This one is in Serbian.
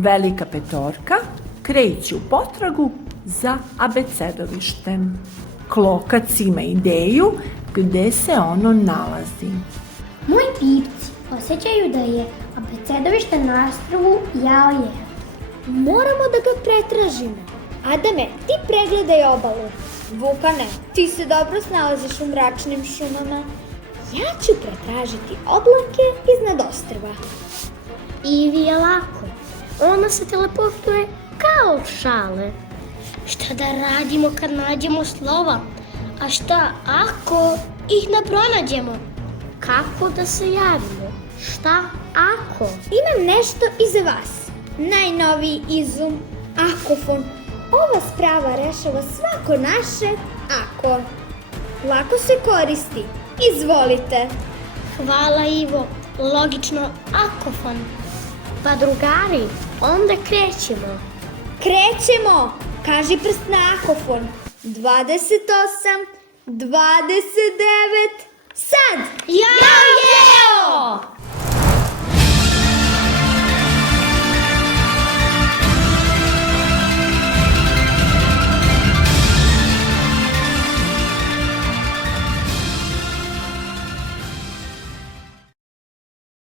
velika petorka kreće u potragu za abecedovištem. Klokac ima ideju gde se ono nalazi. Moji pipci osjećaju da je abecedovište na ostrvu Jao. Moramo da ga pretražimo. Adame, ti pregledaj obalu. Vukane, ti se dobro snalaziš u mračnim šumama. Ja ću pretražiti oblake iznad ostrva. Ivi je lako. Ona se teleportuje kao šale. Šta da radimo kad nađemo slova? A šta ako ih ne pronađemo? Kako da se javimo? Šta ako? Imam nešto i za vas. Najnoviji izum, akofon. Ova sprava rešava svako naše ako. Lako se koristi. Izvolite. Hvala Ivo, logično akofon. Pa drugari, onda krećemo. Krećemo! Kaži prst na akofon. 28, 29, sad! Jao!